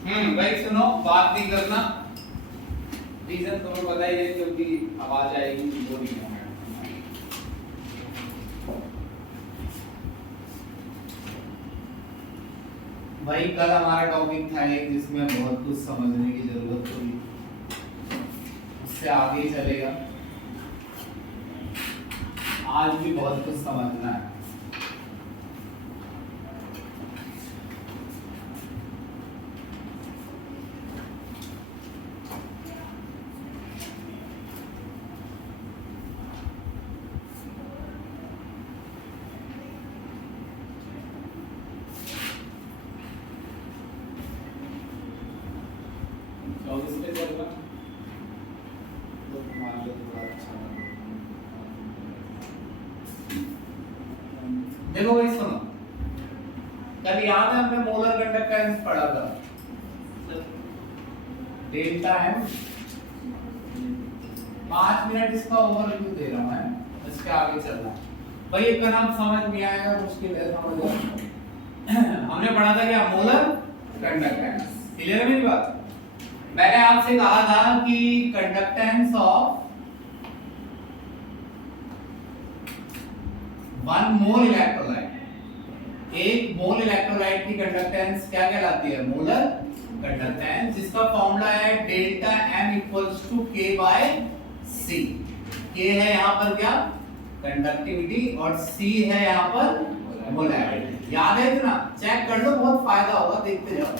भाई सुनो, बात नहीं करना। रीजन तुम्हें पता ही है, क्योंकि आवाज आएगी वो नहीं है। भाई कल हमारा टॉपिक था एक जिसमें बहुत कुछ समझने की जरूरत होगी, उससे आगे ही चलेगा। आज भी बहुत कुछ समझना है। देखो भाई सुनो, कल याद है हमने मोलर कंडक्टेंस पढ़ा था, डेल्टा एम। 5 मिनट इसका ओवरव्यू दे रहा हूं मैं, इसके आगे चलना भाई। एक का नाम समझ नहीं आएगा, मुश्किल है समझ। हमने पढ़ा था क्या, मोलर कंडक्टेंस। क्लियर है मेरी बात? मैंने आपसे कहा था कि कंडक्टेंस ऑफ 1 मोल इलेक्ट्रोलाइट, एक मोल इलेक्ट्रोलाइट की कंडक्टेंस क्या कहलाती है, मोलर कंडक्टेंस, जिसका फॉर्मूला है डेल्टा एम इक्वल्स टू के बाय सी। के है यहाँ पर क्या, कंडक्टिविटी, और सी है यहाँ पर मोलैरिटी। याद है इतना? चेक कर लो, बहुत फायदा होगा, देखते जाओ।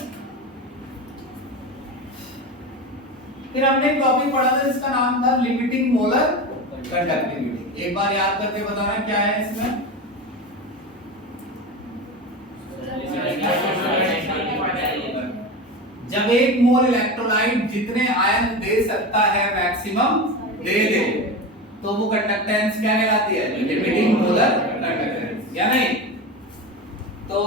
फिर हमने एक टॉपिक पढ़ा था जिसका नाम था लिमिटिंग मोलर कंडक्टिविटी। एक बार याद करके बताना क्या है इसमें। जब एक मोल इलेक्ट्रोलाइट जितने आयन दे सकता है मैक्सिमम दे दे, तो वो कंडक्टेंस क्या कहलाती है, लिमिटिंग मोलर कंडक्टेंस, या नहीं? तो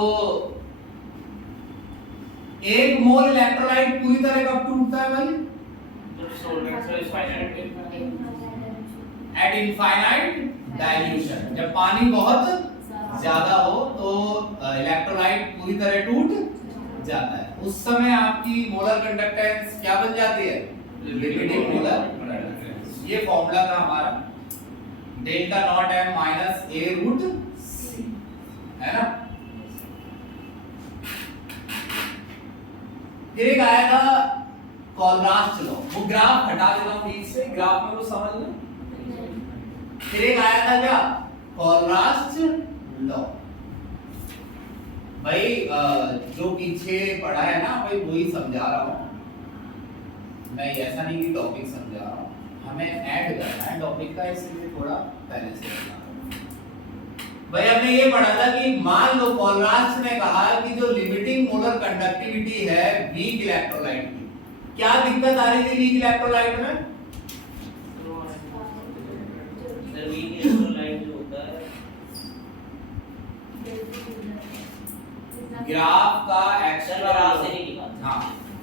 एक मोल इलेक्ट्रोलाइट पूरी तरह कब टूटता है भाई? Eight infinite dilution. जब पानी बहुत ज्यादा हो तो इलेक्ट्रोलाइट पूरी तरह टूट जाता है, उस समय आपकी मोलर कंडक्टेंस क्या बन जाती है, लिमिटिंग मोलर कंडक्टेंस। ये फॉर्मूला था हमारा, delta naught M minus A root C, है ना? फिर एक आया था कोलरास्ट लॉ, वो ग्राफ हटा देता हूं बीच से, ग्राफ में कुछ समझ लो। फिर एक आया था क्या, कोलरास्ट लॉ। भाई जो पीछे पढ़ा है ना भाई, वही समझा रहा हूं मैं, ऐसा नहीं कि टॉपिक समझा रहा हूं, हमें ऐड करना है टॉपिक का, इसलिए थोड़ा पहले से करना। भाई हमने ये पढ़ा था कि मान लो कोलरास्ट ने कहा कि जो लिमिटिंग मोलर कंडक्टिविटी है वीक इलेक्ट्रोलाइट की, क्या दिक्कत आ रही थी वीक इलेक्ट्रोलाइट में? वीक इलेक्ट्रोलाइट जो होता है, ग्राफ का एक्स्ट्रा, हाँ,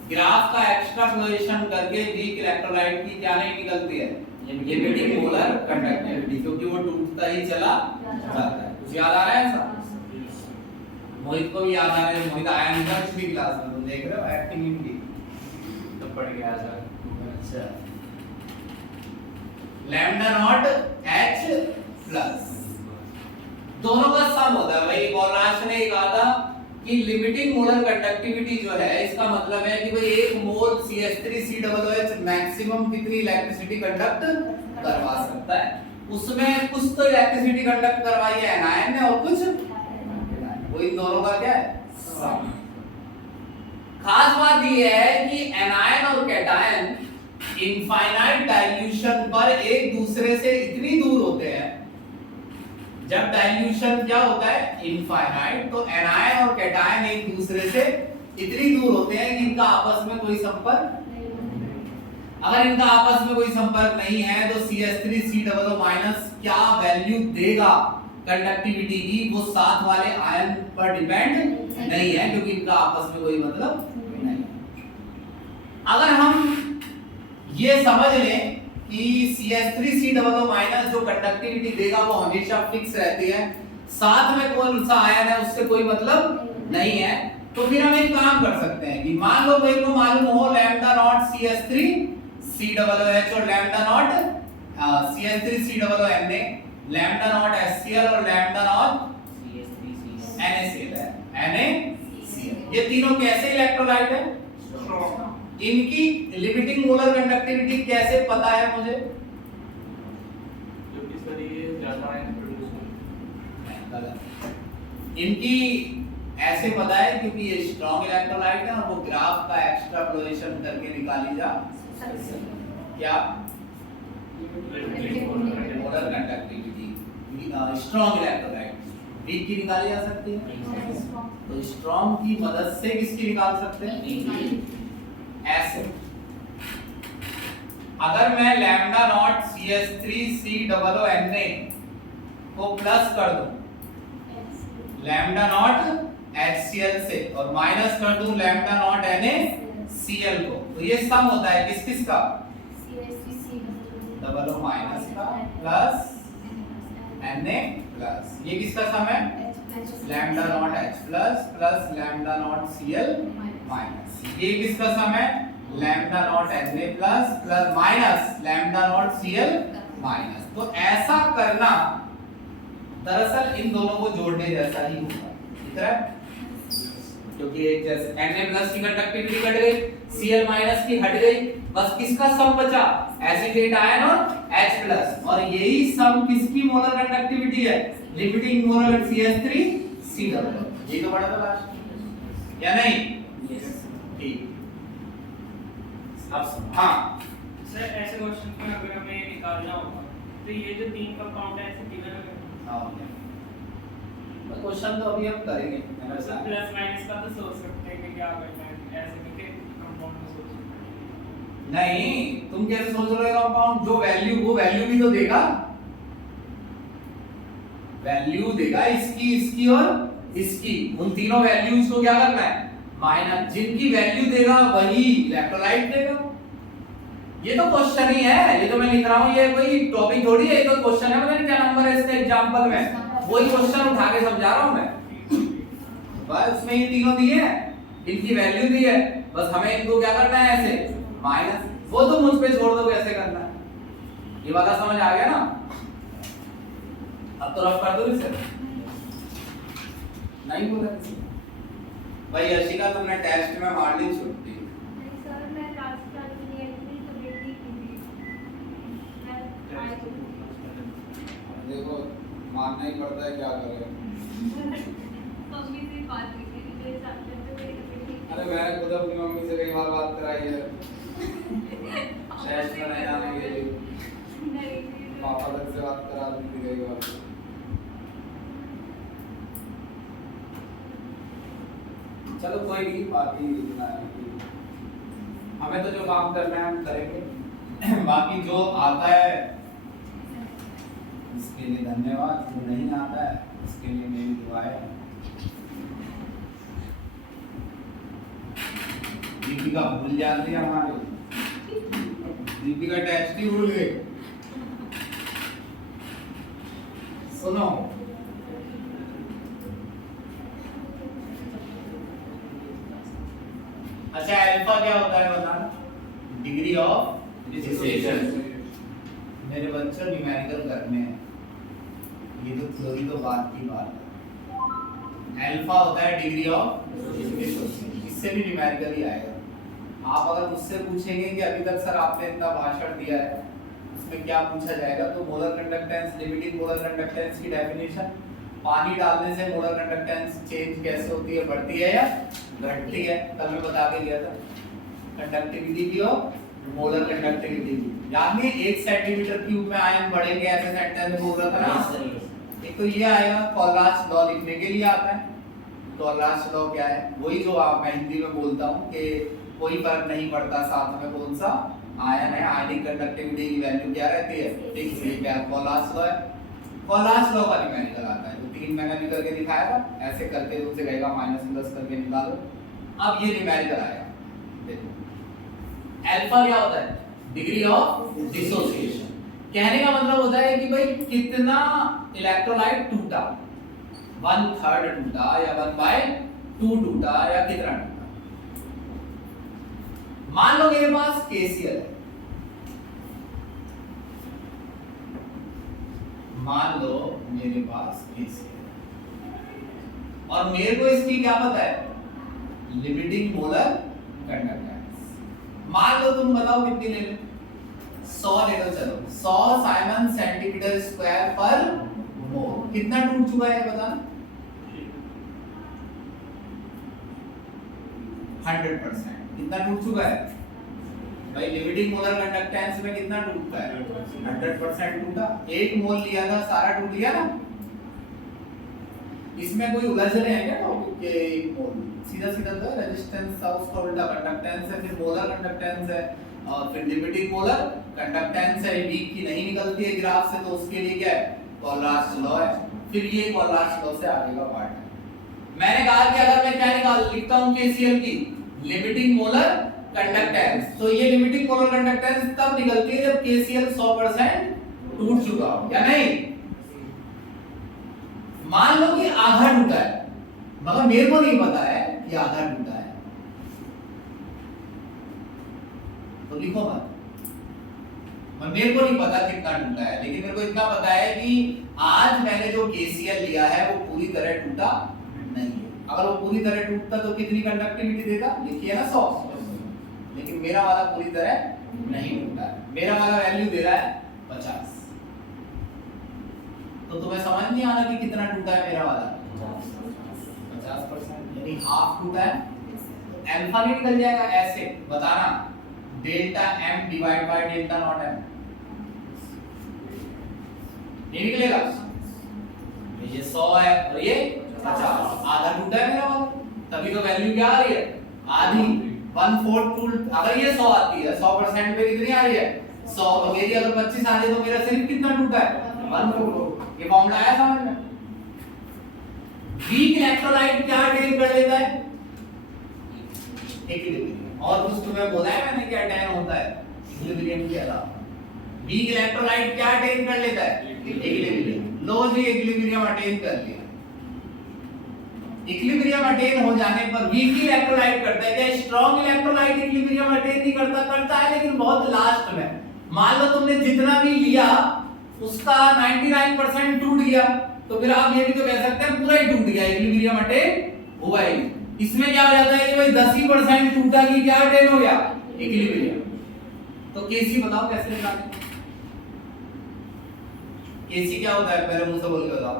ग्राफ का एक्स्ट्रापोलेशन करके वीक इलेक्ट्रोलाइट की क्या नहीं निकलती है, लिमिटिंग मोलर कंडक्टिविटी, क्योंकि वो टूटता ही चला जाता है। कुछ याद आ रहा है ऐसा? मोहित को भी याद आ रहा है, मोहित आया नहीं था पिछली क्लास में, तुम देख रहे हो एक्टिंग इनकी, तो पढ़ गया सर। अच्छा, लैम्डा नॉट एच प्लस, दोनों का सम होता है भाई। कोलरास्ट ने कहा था कि लिमिटिंग मोलर कंडक्टिविटी जो है, इसका मतलब है कि भाई एक मोल CH3COOH मैक्सिमम कितनी इलेक्ट्रिसिटी कंडक्ट करवा सकता है, उसमें कुछ तो इलेक्ट्रिसिटी कंडक्ट करवाई है एनायन ने, और कुछ वो इन दोनों का क्या है, सम। खास बात ये है कि एनायन और कैटायन इनफाइनाइट डाइल्यूशन पर एक दूसरे से इतनी दूर होते हैं, जब डाइल्यूशन क्या होता है, इनफाइनाइट, तो एनायन और कैटायन एक दूसरे से इतनी दूर होते हैं कि इनका आपस में कोई संपर्क, अगर इनका आपस में कोई संपर्क नहीं है तो CH3COO- क्या वैल्यू देगा कंडक्टिविटी की, वो साथ वाले आयन पर डिपेंड नहीं है, क्योंकि इनका आपस में कोई मतलब नहीं। अगर हम ये समझ लें कि CH3COO- जो कंडक्टिविटी देगा वो हमेशा फिक्स रहती है, साथ में कौन सा आयन है उससे कोई मतलब नहीं है, तो फिर हम एक काम कर सकते हैं कि मान लो मेरे को मालूम हो लैम्डा नॉट CH3 COOH और lambda naught CH3 COOH Na, lambda naught HCl और लैम्डा नॉट NaCl है, NaCl। ये तीनों कैसे इलेक्ट्रोलाइट है? इनकी लिमिटिंग मोलर कंडक्टिविटी कैसे पता है मुझे? इनकी ऐसे पता है क्योंकि ये स्ट्रॉन्ग इलेक्ट्रोलाइट है और वो ग्राफ का एक्सट्रापोलेशन करके निकाली जा क्या molar conductivity strong electrolyte weak की निकाली जा सकती है। तो स्ट्रॉन्ग की मदद से किसकी निकाल सकते हैं? ऐसे अगर मैं लैम्डा नॉट CH3 COOH को प्लस कर दूं लैम्डा नॉट HCl से और माइनस कर दूं लैम्डा नॉट NaCl को, तो ये सम होता है किस किस का? डबल ओ माइनस का प्लस Na प्लस ये किसका सम है? Lambda naught H plus plus lambda naught Cl minus ये किसका सम है? Lambda naught Na plus plus minus lambda naught Cl minus. तो ऐसा करना दरअसल इन दोनों को जोड़ने जैसा ही होगा, ठीक है? क्योंकि एक जैसे Na प्लस की कंडक्टिविटी घट गई, Cl माइनस की हट गई, बस किसका सम बचा? एसिटेट आयन और H प्लस, और यही सम किसकी मोलर कंडक्टिविटी है? Limiting molar CH3 COOH। ये तो बड़ा था लास्ट या नहीं? ठीक। अब हाँ सर ऐसे क्वेश्चन में अगर हमें निकालना होगा तो ये जो तीन कंपाउंड है ऐसे गिवन है। क्वेश्चन तो अभी हम करेंगे। प्लस माइनस का तो सोच सकते हैं कि क्या करना है, ऐसे करके कंपाउंड में सोच सकते हैं। नहीं, तुम कैसे सोच रहे हो कंपाउंड? जो वैल्यू वो वैल्यू भी तो देगा, वैल्यू देगा इसकी इसकी और इसकी, उन तीनों वैल्यूज को क्या करना है? माइनस, जिनकी वैल्यू देगा वही इलेक्ट्रोलाइट देगा। ये तो क्वेश्चन ही है, ये तो मैं लिख रहा हूँ, ये कोई टॉपिक थोड़ी है, ये तो क्वेश्चन है। पता नहीं क्या नंबर है इसका एग्जांपल में, वही क्वेश्चन उठा के समझा रहा हूँ मैं। बस उसमें ये तीनों दिए हैं, इनकी वैल्यू दी है, बस हमें इनको क्या करना है? ऐसे माइनस। वो तो मुझ पे छोड़ दो कैसे करना है, ये वाला समझ आ गया ना? अब तो रफ कर दो इसे, नहीं बोला किसी भाई। अर्शिका तुमने टेस्ट में मार ली छुट्टी। सर मैं लास्ट क्लास में नहीं आई थी, तबीयत ठीक नहीं थी। मैं आई थी। देखो मानना ही पड़ता है, क्या करें। मम्मी से बात की थी, मेरे साथ में मेरी तबीयत ठीक अरे मैंने खुद अपनी मम्मी से कई बार बात कराई है टेस्ट में नहीं आने के लिए, नहीं। पापा तक से बात करा दी थी कई बार। चलो कोई नहीं, बाकी इतना है कि हमें तो जो काम करना है हम करेंगे। बाकी जो आता है इसके लिए धन्यवाद, जो नहीं आता है उसके लिए मेरी दुआएं। दीपिका भूल जाती है हमारे, दीपिका टेस्ट ही भूल गई। सुनो, अच्छा अल्फा क्या होता है बताना? Degree of dissociation. मेरे बच्चों न्यूमेरिकल करने हैं, ये तो थ्योरी तो बात की बात है। अल्फा होता है डिग्री ऑफ डिसोसिएशन, इससे भी न्यूमेरिकल ही आएगा। आप अगर मुझसे पूछेंगे कि अभी तक सर आपने इतना भाषण दिया है, उसमें क्या पूछा जाएगा, तो molar conductance, limiting molar conductance की डेफिनेशन, पानी डालने से मोलर कंडक्टेंस चेंज कैसे होती है, बढ़ती है या घटती है, कल मैं बता के गया था। कंडक्टिविटी की और मोलर कंडक्टिविटी की, याद नहीं? 1 सेंटीमीटर क्यूब में आयन बढ़ेंगे, ऐसे सेंटेंस बोल रहा था ना। एक तो ये आएगा, कॉलराच लॉ लिखने के लिए आता है। कॉलराच लॉ क्या है? वही जो आप मैं हिंदी में बोलता हूँ कि कोई फर्क नहीं पड़ता साथ में कौन सा आयन है, आयनिक कंडक्टिविटी की वैल्यू क्या रहती है? फिक्स। ये क्या कॉलराच लॉ है? कॉलराच लॉ का न्यूमेरिकल आता है, तो 3 मैंने भी करके दिखाया था, ऐसे करके तुमसे कहेगा माइनस प्लस करके निकालो। अब ये न्यूमेरिकल आएगा, देखो अल्फा क्या होता है? Degree of dissociation. कहने का मतलब होता है कि भाई कितना इलेक्ट्रोलाइट टूटा, 1/3 टूटा या 1/4 2 टूटा या कितना टूटा। मान लो मेरे पास केसीएल है, मान लो मेरे पास केसीएल है और मेरे को इसकी क्या पता है, लिमिटिंग मोलर कंडक्टेंस। मान लो तुम बताओ कितनी ले लो, 100 ले लो, चलो 100 साइमन सेंटीमीटर स्क्वायर पर मोल। कितना टूट चुका है बताना, 100%। कितना टूट चुका है भाई, लिमिटिंग मोलर कंडक्टेंस में कितना टूटता है, 100% टूटा। 1 मोल लिया था, सारा टूट गया ना। इसमें कोई उलझ रहे हैं क्या टॉपिक के, 1 मोल सीधा सीधा तो रेजिस्टेंस था, उसका उल्टा कंडक्टेंस है, फिर मोलर कंडक्टेंस है और फिर लिमिटिंग मोलर कंडक्टेंस है। वीक की नहीं निकलती है ग्राफ से, तो उसके लिए क्या है, कॉलरास लॉ है। फिर ये कॉलरास लॉ से आगे का पार्ट है। मैंने कहा कि अगर मैं क्या निकाल लिखता हूं केसीएल की, लिमिटिंग मोलर कंडक्टेंस, तो ये लिमिटिंग मोलर कंडक्टेंस तब निकलती है जब केसीएल 100% टूट चुका हो, या नहीं। मान लो कि आधा टूटा है, मगर मेरे को नहीं पता है कि आधा टूटा है, तो लिखो मत। मेरे को नहीं पता कितना टूटा है, लेकिन मेरे को इतना पता है कि आज मैंने जो केसीएल लिया है वो पूरी तरह टूटा नहीं है। अगर वो पूरी तरह टूटता तो कितनी कंडक्टिविटी देता, लिखिए ना 100, लेकिन मेरा वाला पूरी तरह नहीं टूटा है, मेरा वाला वैल्यू दे रहा है 50। तो तुम्हें समझ नहीं आ रहा कि कितना टूटा है मेरा वाला, 50%, यानी हाफ टूटा है। अल्फा नहीं निकल जाएगा, ऐसे बताना, delta m divide by delta not m, ये निकलेगा। ये 100 है और ये 50, आधा टूटा है मेरा वाला, तभी तो वैल्यू क्या आ रही है, आधी, 1/4 टूट। अगर ये 100 आती है, 100% पे कितनी आ रही है, 100, तो मेरी अगर 25 आ रही है तो मेरा सिर्फ कितना टूटा है, 1/4। ये फॉर्मूला आया समझ में। वीक इलेक्ट्रोलाइट क्या अटेन कर लेता है, इक्विलिब्रियम। और कुछ तुम्हें बोला है मैंने क्या अटेन होता है, इक्विलिब्रियम के अलावा। वीक इलेक्ट्रोलाइट क्या अटेन कर लेता है, इक्विलिब्रियम। लो जी, इक्विलिब्रियम अटेन कर लिया। इक्विलिब्रियम अटेन हो जाने पर वीक इलेक्ट्रोलाइट करता है क्या, स्ट्रॉन्ग इलेक्ट्रोलाइट इक्विलिब्रियम अटेन नहीं करता, करता है लेकिन बहुत लास्ट में। मान लो तुमने जितना भी लिया उसका 99% टूट गया, तो फिर आप ये भी तो कह सकते हैं पूरा ही टूट गया, इक्विलिब्रियम अटेन हुआ ही। इसमें क्या हो जाता है कि भाई 10% टूटा कि क्या अटेन हो गया, इक्विलिब्रियम। तो केसी बताओ कैसे निकालें, केसी क्या होता है, पहले मुझसे बोल के बताओ।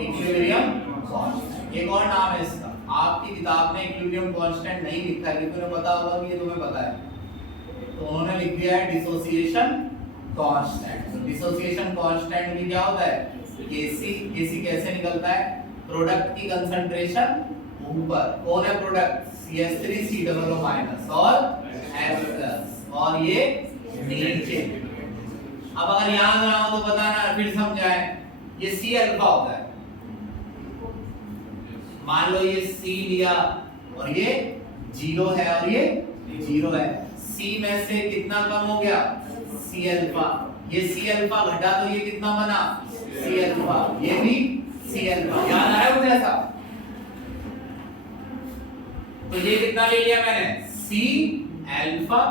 इक्विलिब्रियम कांस्टेंट, एक और नाम है इसका। आपकी किताब में इक्विलिब्रियम कांस्टेंट नहीं लिखा है, क्योंकि उन्हें पता होगा कि ये तुम्हें पता है, तो उन्होंने लिख दिया है डिसोसिएशन कांस्टेंट। तो डिसोसिएशन कांस्टेंट भी क्या होता है, केसी। केसी कैसे निकलता है, प्रोडक्ट की कंसंट्रेशन ऊपर, कौन है प्रोडक्ट, CH3COO- और H+, और ये नीचे। अब अगर याद ना हो तो बताना, फिर समझाएं। ये C अल्फा होता है, मान लो ये C लिया और ये 0 है और ये 0 है, C में से कितना कम हो गया, C अल्फा। ये C अल्फा घटा तो ये कितना बना, C अल्फा, ये भी C अल्फा। याद आया मुझे ऐसा, तो ये कितना ले लिया मैंने, C अल्फा,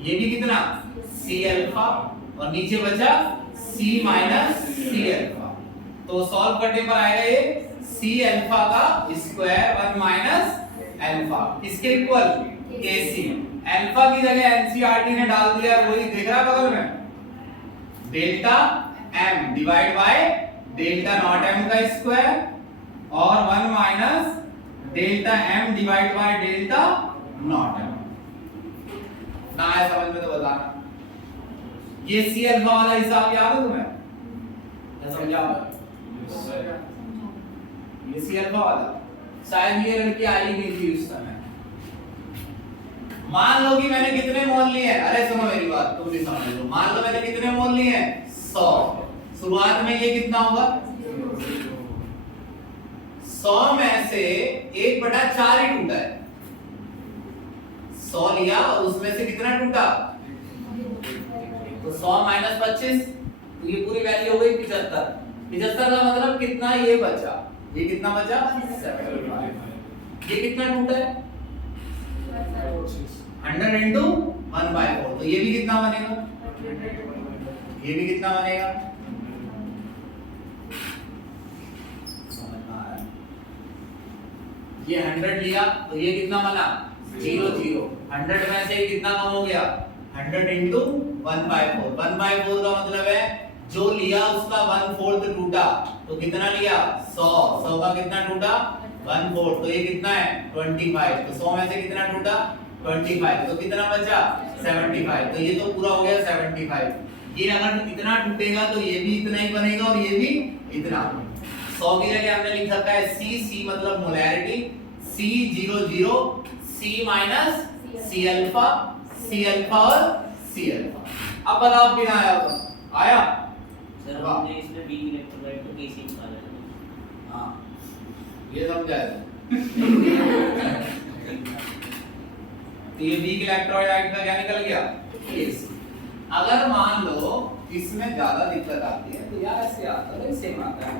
ये भी कितना, C अल्फा, और नीचे बचा C माइनस C अल्फा। तो सॉल्व करने पर आएगा ये C अल्फा का स्क्वायर 1 माइनस अल्फा, इसके इक्वल KC। अल्फा की जगह एनसीईआरटी ने डाल दिया, वही देख रहा है बगल में, delta m divide by delta not m का स्क्वायर और 1 minus delta m divide by delta not m। ना आया समझ में तो बताना। ये C अल्फा वाला हिसाब याद है तुम्हें, क्या समझा? ये C अल्फा वाला शायद ये लड़की आई नहीं थी उस समय। मान लो कि मैंने कितने मोल लिए हैं, अरे सुनो मेरी बात, तुम भी समझ लो। मान लो मैंने कितने मोल लिए हैं, 100। शुरुआत में ये कितना होगा, 100 में से 1/4 ही टूटा है। 100 लिया और उसमें से कितना टूटा, तो 100 माइनस 25, तो ये पूरी वैल्यू हो गई 75। 75 का मतलब कितना, ये बचा ये कितना बचा 75। ये कितना टूटा है 100 into 1/4, तो ये भी कितना बनेगा, ये भी कितना बनेगा, समझना है। ये 100 लिया तो ये कितना बना 0 0, 100 में से कितना कम हो गया 100 into 1/4, 1/4 का मतलब है जो लिया उसका 1/4 टूटा, तो कितना लिया 100, 100 का कितना टूटा 1/4, तो ये कितना है 25, तो 100 में से कितना टूटा 25, तो कितना बचा 75, तो ये तो पूरा हो गया 75। ये अगर इतना टूटेगा तो ये भी इतना ही बनेगा और ये भी इतना। 100 की जगह हमने लिख सकता है C, C मतलब molarity, C00 C minus C alpha, C alpha और C अल्फा। अब बताओ बिना आया तो आया सर हमने इसमें वीक इलेक्ट्रोलाइट को कैसे निकाला है? हाँ ये समझाया तो ये वीक इलेक्ट्रोलाइट का क्या निकल गया केस। अगर मान लो इसमें ज्यादा दिक्कत आती है तो यार ऐसे आता है सेम आता है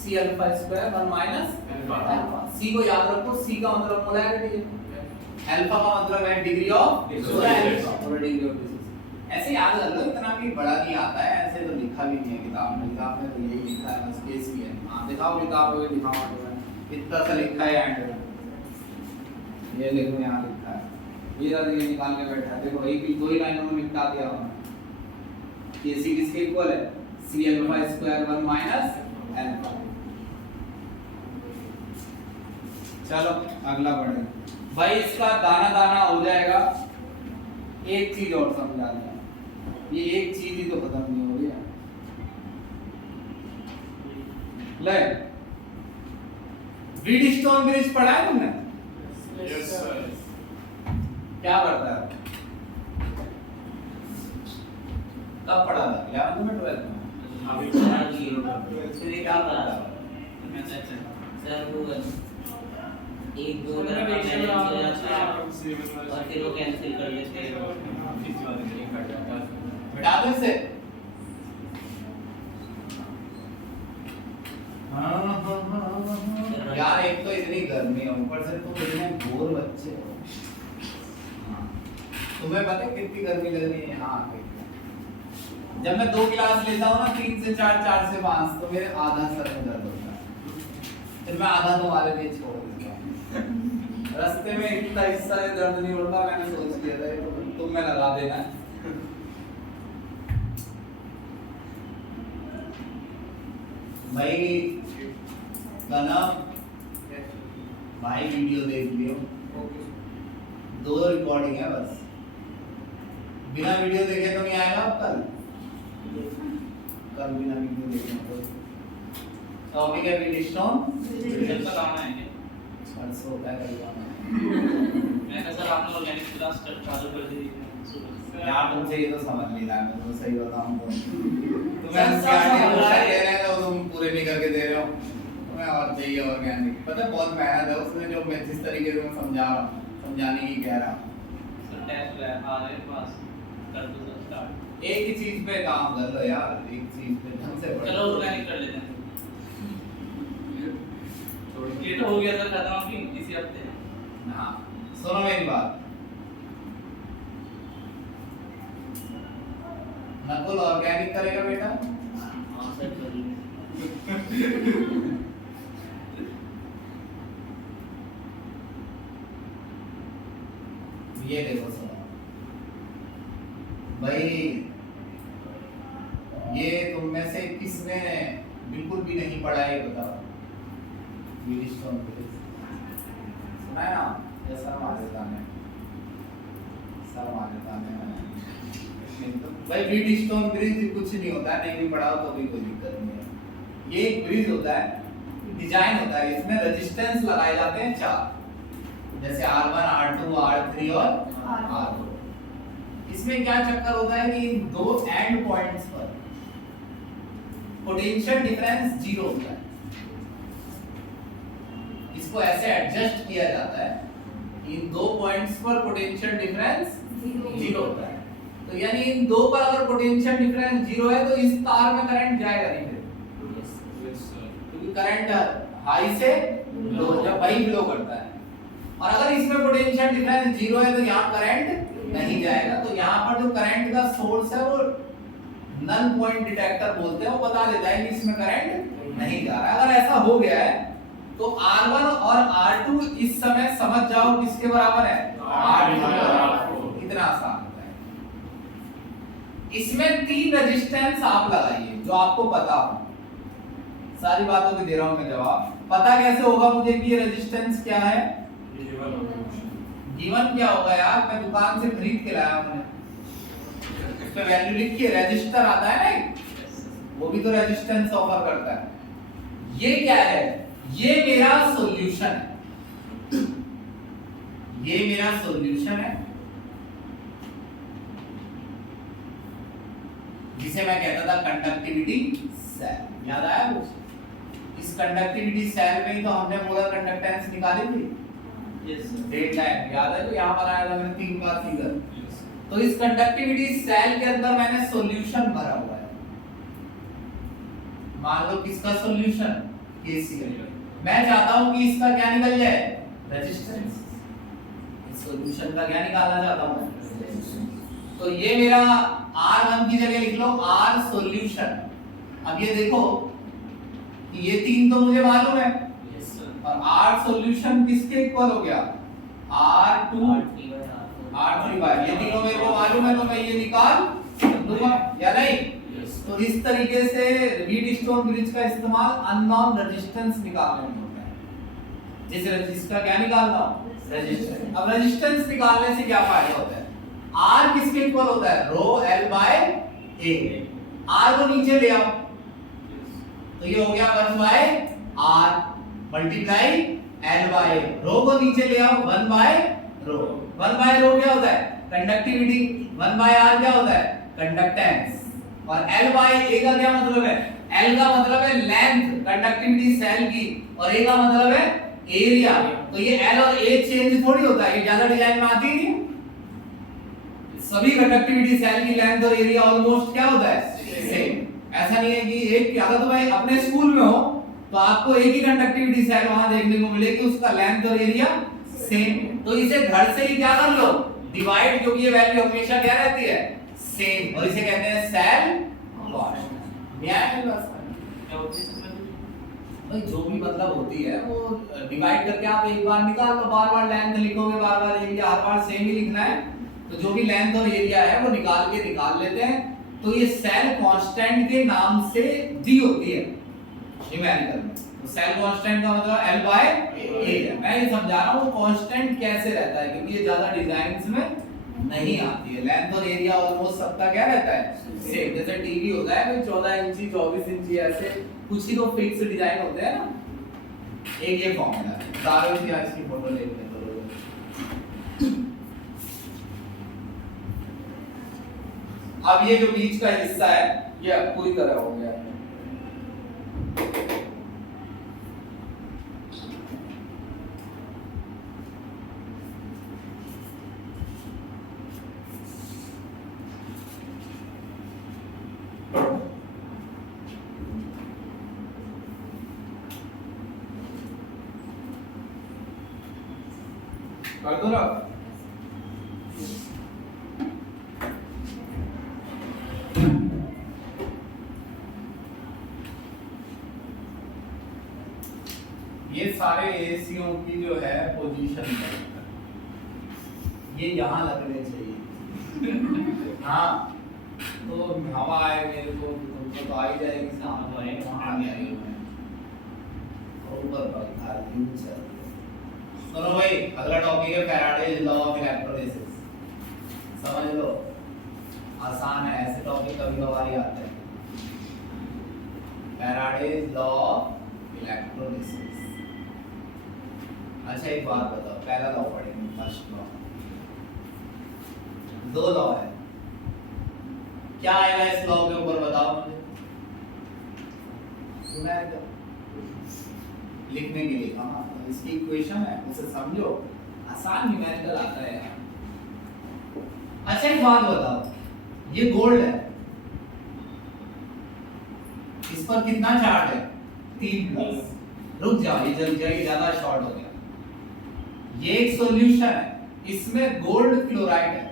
C alpha square 1 minus alpha. C को याद रखो, C का मतलब मोलैरिटी है, अल्फा का मतलब है डिग्री ऑफ मोलैरिटी और डिग्री ऑफ डिसीज। ऐसे याद कर लो, इतना भी बड़ा नहीं आता है, ऐसे तो लिखा भी नहीं है किताब में, किताब में तो यही लिखा है बस केस ही है। हां दिखाओ किताब में दिखाओ, इतना सा लिखा है एंड में, ये देखो यहां लिखा है, ये निकाल के बैठा है, देखो एक ही दो ही लाइनों में निपटा दिया हमने। ये C किसके इक्वल है C alpha square 1 minus alpha. चलो अगला बढ़े भाई, इसका दाना दाना हो जाएगा। एक चीज और समझा दिया, ये एक चीज ही तो खत्म नहीं हो रही है। ले व्हीटस्टोन ब्रिज पढ़ा है तुमने? Yes sir. क्या पढ़ता है, कब पढ़ा था 11th में 12th में? अभी पढ़ा जी फिर ये क्या पढ़ा था? सर वो एक दो उन्होंने तरह का बेशक बैलेंस आप हो जाता है लोग और फिर वो कैंसिल कर देते हैं। बेटा दे से यार एक तो इतनी गर्मी है, ऊपर से तुम इतने बोर बच्चे हो। हाँ, तुम्हें पता है कितनी गर्मी लग रही है यहाँ आके? जब मैं 2 क्लास लेता हूँ ना 3 से 4 4 से 5 तो मेरे आधा सर में दर्द होता है, फिर मैं आधा तुम्हारे लिए छोड़ देता हूँ। रास्ते में इतना हिस्सा है दर्द नहीं होता, मैंने सोच लिया था तुम में लगा देना। भाई गाना भाई वीडियो देख लियो, 2 रिकॉर्डिंग है बस, बिना वीडियो देखे तो नहीं आएगा आप कल बिना वीडियो देखे तो। टॉपिक है व्हीटस्टोन रिजल्ट का काम है क्या? परसों होता है कल मैं कहा सर आपने ऑर्गेनिक क्लास चालू कर दी यार तुमसे ये तो समझ नहीं रहा, मैं तो सही बताऊं तो तुम्हें सब क्या समझ रहा है। दे रहे हैं तो तुम पूरे नहीं करके दे रहे हो, तुम्हें और चाहिए ऑर्गेनिक। पता है बहुत मेहनत है उसमें, जो मैं जिस तरीके से मैं समझा रहा हूं, समझाने की कह रहा हूं। सर टेस्ट है आ रहे पास कर दो सर स्टार्ट। एक ही चीज पे काम कर लो यार, एक चीज पे ढंग से पढ़ो। चलो ऑर्गेनिक कर लेते हैं। ये तो हो गया सर खत्म आपकी इसी हफ्ते। हाँ सुनो मेरी बात, नकुल ऑर्गेनिक करेगा बेटा? हां सर करिए। ये देखो सुनो भाई, ये तुम में से किसने बिल्कुल भी नहीं पढ़ा है बताओ? व्हीटस्टोन ब्रिज सुना है ना? ये शर्मा देता है भाई। व्हीटस्टोन ब्रिज कुछ नहीं होता है, नहीं भी पढ़ाओ तो भी कोई दिक्कत नहीं है। ये एक ब्रिज होता है, डिजाइन होता है, इसमें रेजिस्टेंस लगाए जाते हैं 4, जैसे R1 R2 R3 और R4। इसमें क्या चक्कर होता है कि इन 2 एंड पॉइंट्स पर पोटेंशियल डिफरेंस 0 होता है, इसको ऐसे एडजस्ट किया जाता है, इन 2 पॉइंट्स पर पोटेंशियल डिफरेंस 0 होता है। तो यानी इन 2 पर अगर पोटेंशियल डिफरेंस 0 है तो इस तार में करंट जाएगा नहीं फिर, क्योंकि करंट हाई से लो, जब वही फ्लो करता है। और अगर इसमें पोटेंशियल डिफरेंस जीरो है तो यहाँ करंट नहीं जाएगा। तो यहाँ पर जो करंट का सोर्स है वो नल पॉइंट डिटेक्टर बोलते हैं, वो बता देता है कि इसमें करंट नहीं जा रहा है। अगर ऐसा हो गया है तो R1 और R2 इस समय समझ जाओ किसके बराबर है, R2। इतना आसान होता है। इसमें 3 रेजिस्टेंस आप लगाइए जो आपको पता हो। सारी बातों की दे रहा हूं मैं जवाब। पता कैसे होगा मुझे कि ये रेजिस्टेंस क्या है? गिवन क्या होगा यार, मैं दुकान से खरीद के लाया हूं, उस पे वैल्यू लिख के रजिस्टर आता है ना, वो भी तो रेजिस्टेंस ऑफर करता है। ये क्या है? ये मेरा सॉल्यूशन है, ये मेरा सॉल्यूशन है जिसे मैं कहता था कंडक्टिविटी सेल। याद आया कुछ? इस कंडक्टिविटी सेल में ही तो हमने मोलर कंडक्टेंस निकाली थी। Yes sir. डेट लाइन याद है? तो यहाँ बनाया था मैंने 3 बार फिगर। तो इस कंडक्टिविटी सेल के अंदर मैंने सॉल्यूशन भरा हुआ है। मान लो किसका सॉल्यूशन? KCl। मैं चाहता हूं कि इसका क्या निकल जाए? रेजिस्टेंस। इस सॉल्यूशन का क्या निकालना चाहता हूं? तो ये मेरा R1 की जगह लिख लो R सॉल्यूशन। अब ये देखो कि ये 3 तो मुझे मालूम है, यस सर। और R सॉल्यूशन किसके इक्वल हो गया? R2 R3 बाय, ये तीनों मेरे को मालूम है तो मैं ये निकाल दूंगा या नहीं? तो इस तरीके से व्हीटस्टोन ब्रिज का इस्तेमाल अननोन रेजिस्टेंस निकालने में होता है। जिसका क्या निकालना? रेजिस्टेंस। अब रेजिस्टेंस निकालने से क्या फायदा होता है? R किसके इक्वल होता है? रो L बाय A। R को नीचे ले आओ तो ये हो गया 1 by R multiply L by A। रो को नीचे ले आओ 1 बाय रो। 1 बाय रो क्या होता है? कंडक्टिविटी। 1 बाय R क्या होता है? कंडक्टेंस। और L बाय A का क्या मतलब है? L का मतलब है लेंथ कंडक्टिविटी सेल की, और A का मतलब है एरिया। तो ये L और A चेंज थोड़ी होता है, ये ज्यादा डिजाइन में आती नहीं। सभी कंडक्टिविटी सेल की लेंथ और एरिया ऑलमोस्ट क्या होता है? सेम। ऐसा नहीं है कि एक, अगर तुम अपने स्कूल में हो तो आपको एक ही कंडक्टिविटी सेल वहां देखने को मिलेगी, उसका लेंथ और एरिया सेम। तो इसे घर से ही क्या कर लो? डिवाइड, क्योंकि ये वैल्यू हमेशा क्या रहती है? सेम। और इसे कहते हैं सेल कॉस्ट। न्याय है बस। क्या होती है सर? भाई जो भी मतलब होती है वो डिवाइड करके आप एक बार निकाल लो, बार-बार लेंथ लिखोगे, बार-बार एरिया, हर बार सेम ही लिखना है। तो जो भी लेंथ और एरिया है वो निकाल लेते हैं। तो ये सेल कांस्टेंट के नाम से दी होती है न्यूमेरिकल में। तो सेल कांस्टेंट का मतलब L बाय A है। मैं ये समझा रहा हूँ कांस्टेंट कैसे रहता है, क्योंकि ये ज्यादा डिजाइन्स में नहीं आती है। लेंथ और एरिया ऑलमोस्ट सबका क्या रहता है? सेम। जैसे टीवी होता है कोई 14 इंची 24 इंची, ऐसे कुछ ही तो फिक्स डिजाइन होते हैं ना। एक ये फॉर्मूला है। सारे इतिहास की फोटो ले लेते हैं। अब ये जो बीच का हिस्सा है ये अब पूरी तरह हो गया। कर दो ना। ये सारे एसीओ की जो है पोजीशन है, ये यहाँ लगने चाहिए। हाँ, तो हवा आए मेरे को, तुमको तो आ ही जाएगी, सामने आए वहाँ नहीं आई है। ऊपर पंखा चल। सुनो भाई, अगला टॉपिक है फैराडेज लॉ ऑफ इलेक्ट्रोलिसिस। समझ लो, आसान है, ऐसे टॉपिक कभी कभार ही आते हैं। Faraday's law of electrolysis. अच्छा एक बात बताओ, पहला लॉ पढ़ेंगे, फर्स्ट लॉ। 2 लॉ है, क्या आएगा इस लॉ के ऊपर बताओ मुझे। लिखने के लिए कहा, इसकी इक्वेशन है, उसे समझो, आसान न्यूमेरिकल आता है यार। अच्छा एक बात बताओ, ये गोल्ड है, इस पर कितना चार्ज है? 3 प्लस। रुक जाओ, ये जल्दी ज्यादा शॉर्ट हो गया। ये एक सॉल्यूशन है, इसमें गोल्ड क्लोराइड है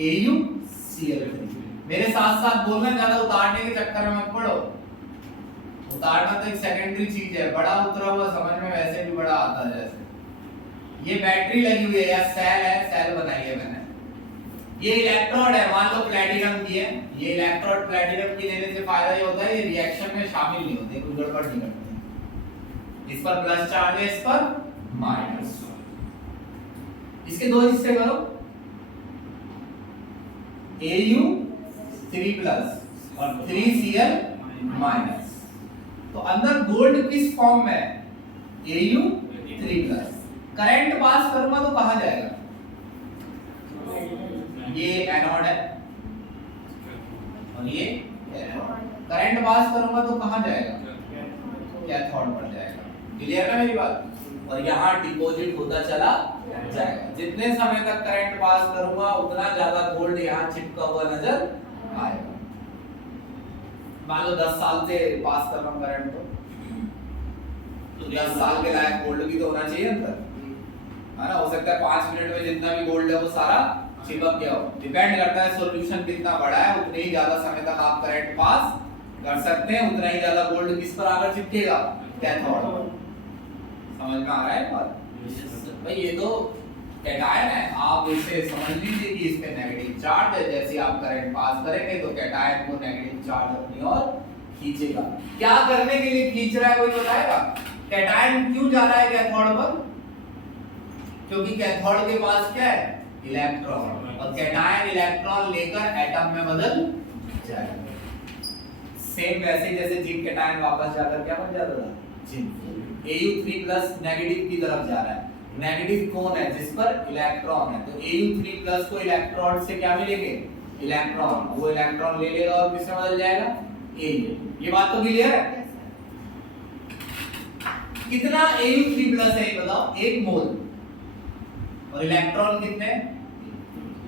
AuCl3। मेरे साथ साथ बोलना, ज्यादा उतारने के चक्कर में मत पड़ो। उतारना तो एक सेकेंडरी चीज है, बड़ा उतरा हुआ समझ में वैसे भी बड़ा आता है। जैसे ये बैटरी लगी हुई है या सेल है, सेल बनाई है मैंने। ये इलेक्ट्रोड है, मान लो प्लैटिनम की है। ये इलेक्ट्रोड प्लैटिनम की लेने से फायदा ये होता है, ये रिएक्शन में शामिल नहीं होते, कोई गड़बड़ नहीं करते। इस पर प्लस चार्ज है, इस पर माइनस। इसके दो हिस्से करो, Au3+ और 3Cl-। तो अंदर गोल्ड किस फॉर्म में है? Au3+। करंट पास करूंगा तो कहां जाएगा? ये एनोड है और ये कैथोड। करंट पास करूंगा तो कहां जाएगा? कैथोड पर जाएगा। क्लियर है मेरी बात? और यहाँ डिपॉजिट होता चला जाएगा। जितने समय तक करंट पास करूंगा उतना ज्यादा गोल्ड यहाँ चिपका हुआ नजर आएगा। मान लो 10 साल से पास कर रहा हूँ करंट, तो 10 साल के लायक गोल्ड भी तो होना चाहिए अंदर, है ना? हो सकता है 5 मिनट में जितना भी गोल्ड है वो सारा चिपक गया हो। डिपेंड करता है सॉल्यूशन कितना बड़ा है, उतने ही ज्यादा समय तक आप करंट पास कर सकते हैं, उतना ही ज्यादा गोल्ड किस पर आकर चिपकेगा? कैथोड। समझ में आ रहा है बात? भाई ये तो कैटायन है, आप इसे समझ लीजिए कि इस पे नेगेटिव चार्ज है। जैसे आप करंट पास करेंगे तो कैटायन को नेगेटिव चार्ज अपनी ओर खींचेगा। क्या करने के लिए खींच रहा है कोई बताएगा? कैटायन क्यों जा रहा है कैथोड पर? क्योंकि कैथोड के पास क्या है? इलेक्ट्रॉन, और कैटायन इलेक्ट्रॉन लेकर एटम में बदल जाएगा। सेम वैसे जैसे जिंक कैटायन वापस जाकर क्या बन जाता था? जिंक। Au3+ नेगेटिव की तरफ जा रहा है। नेगेटिव कौन है? जिस पर इलेक्ट्रॉन है। तो Au3+ को इलेक्ट्रोड से क्या मिलेंगे? इलेक्ट्रॉन। वो इलेक्ट्रॉन ले लेगा और किसमें बदल जाएगा? A। ये बात तो क्लियर है? कितना Au3+ है ये बताओ? 1 मोल। और इलेक्ट्रॉन कितने?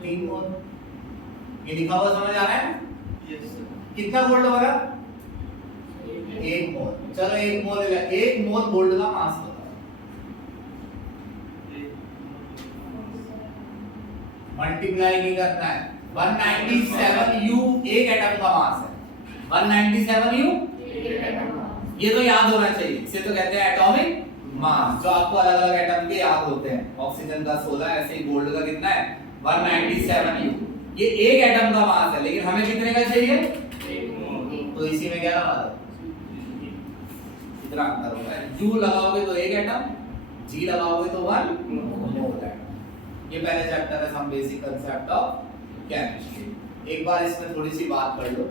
3 मोल। ये लिखा हुआ समझ आ रहा है? कितना गोल्ड होगा? 1 मोल। चलो 1 मोल गोल्ड का मास बताओ। मल्टीप्लाई नहीं करना है। 197 U एक एटम का मास है। 197 U ये तो याद होना चाहिए। इसे तो कहते हैं एटॉमिक मास, जो आपको अलग अलग एटम के याद होते हैं। ऑक्सीजन का 16, ऐसे ही गोल्ड का कितना है? 197 U। ये एक एटम का मास है, लेकिन हमें कितने का चाहिए? तो इसी में क्या लगा दो, इतना अंतर होता है। U लगाओगे तो एक एटम, G लगाओगे तो 1 मोल एटम। ये पहले चैप्टर है some basic concept of chemistry. एक बार इसमें थोड़ी सी बात कर लो।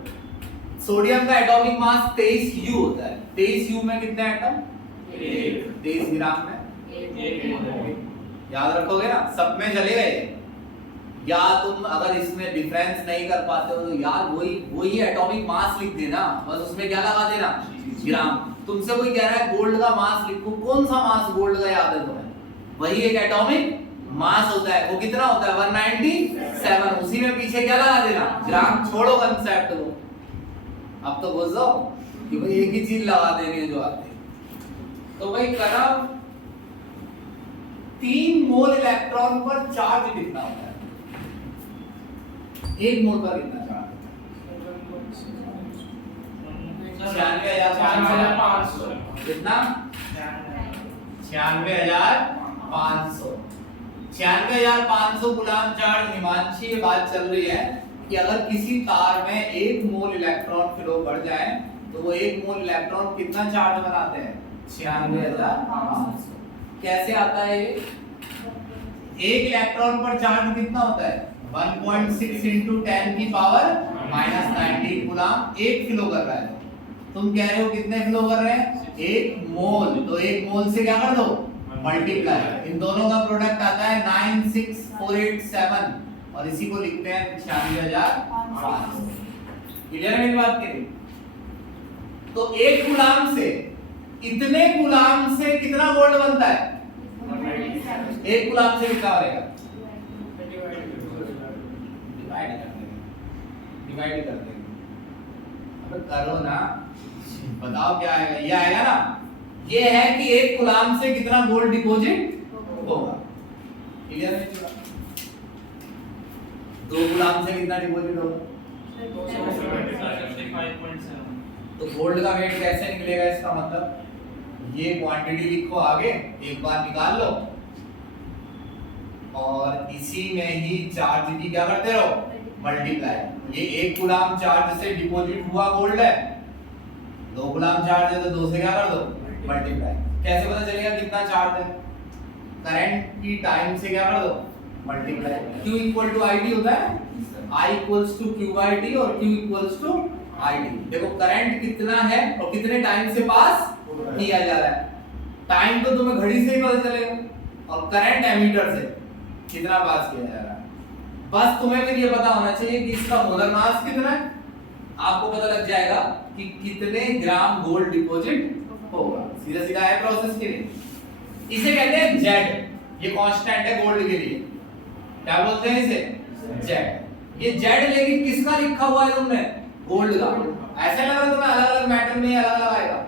सोडियम का एटॉमिक मास 23 U होता है। 23 U में कितने एटम? 23 ग्राम में। याद रखोगे ना, सब में चले गए। या तुम अगर इसमें डिफरेंस नहीं कर पाते हो तो यार वही एटॉमिक मास लिख देना, बस उसमें क्या लगा देना? ग्राम। तुमसे कोई कह रहा है गोल्ड का मास लिखो, कौन सा मास गोल्ड का याद है तुम्हें? वही एक एटॉमिक मास होता है। वो कितना होता है? 197। उसी में पीछे क्या लगा देना? ग्राम। छोड़ो कांसेप्ट को, अब तो बोल दो कि भाई एक ही चीज लगा देनी है जो आती है। तो भाई करा 3 मोल इलेक्ट्रॉन पर चार्ज कितना होता है? 1 मोल पर कितना चार्ज? 96,500। कितना? 96,500। 96,500 कूलम चार्ज। हिमांशी ये बात चल रही है कि अगर किसी तार में 1 मोल इलेक्ट्रॉन फ्लो बढ़ जाए तो वो 1 मोल इलेक्ट्रॉन कितना चार्ज बनाते हैं? 96,500। कैसे आता है ये? एक इलेक्ट्रॉन पर चार्ज कितना होता है? 1.6 into 10 की पावर -19 कूलम 1 किलो कर रहा है। तुम कह रहे हो कितने किलो कर रहे हैं? 1 मोल। तो 1 मोल से क्या कर दो? मल्टीप्लाई। इन दोनों का प्रोडक्ट आता है 96487 और इसी को लिखते हैं 96,500। क्लियर है मेरी बात के लिए? तो 1 कूलम से इतने कूलम से कितना गोल्ड बनता है? 1 कूलम से कितना बनेगा? डिवाइड कर देंगे। अब करो ना, बताओ क्या आएगा? ये आएगा ना ये है कि 1 कूलाम से कितना गोल्ड डिपॉजिट होगा। क्लियर है? 2 कूलाम से कितना डिपॉजिट होगा? 75.7। तो गोल्ड का वेट कैसे निकलेगा? इसका मतलब ये क्वांटिटी लिखो आगे, एक बार निकाल लो और इसी में ही चार्ज की क्या करते रहो? मल्टीप्लाई। ये 1 कूलाम चार्ज से डिपॉजिट हुआ गोल्ड है, 2 कूलाम चार्ज है तो 2 से क्या कर दो? मल्टीप्लाई। कैसे पता चलेगा कितना चार्ज है? करंट की टाइम से क्या कर दो? Multiply. Q equal to ID होता है, I इक्वल्स टू QID और Q इक्वल्स टू ID। देखो करंट कितना है और कितने टाइम से पास किया जा रहा है। टाइम तो तुम्हें घड़ी से ही पता चलेगा और करंट एमीटर से कितना पास किया जा रहा है। बस तुम्हें फिर ये पता होना चाहिए कि इसका मोलर मास कितना है, आपको पता लग जाएगा कि कितने ग्राम गोल्ड डिपॉजिट होगा। सीधा सीधा है प्रोसेस के लिए। इसे कहते हैं Z। ये कांस्टेंट है गोल्ड के लिए, क्या बोलते हैं इसे? Z। ये Z लेकिन किसका लिखा हुआ है तुमने? गोल्ड का। ऐसे लग रहा है तुम्हें अलग अलग मेटल में अलग अलग आएगा?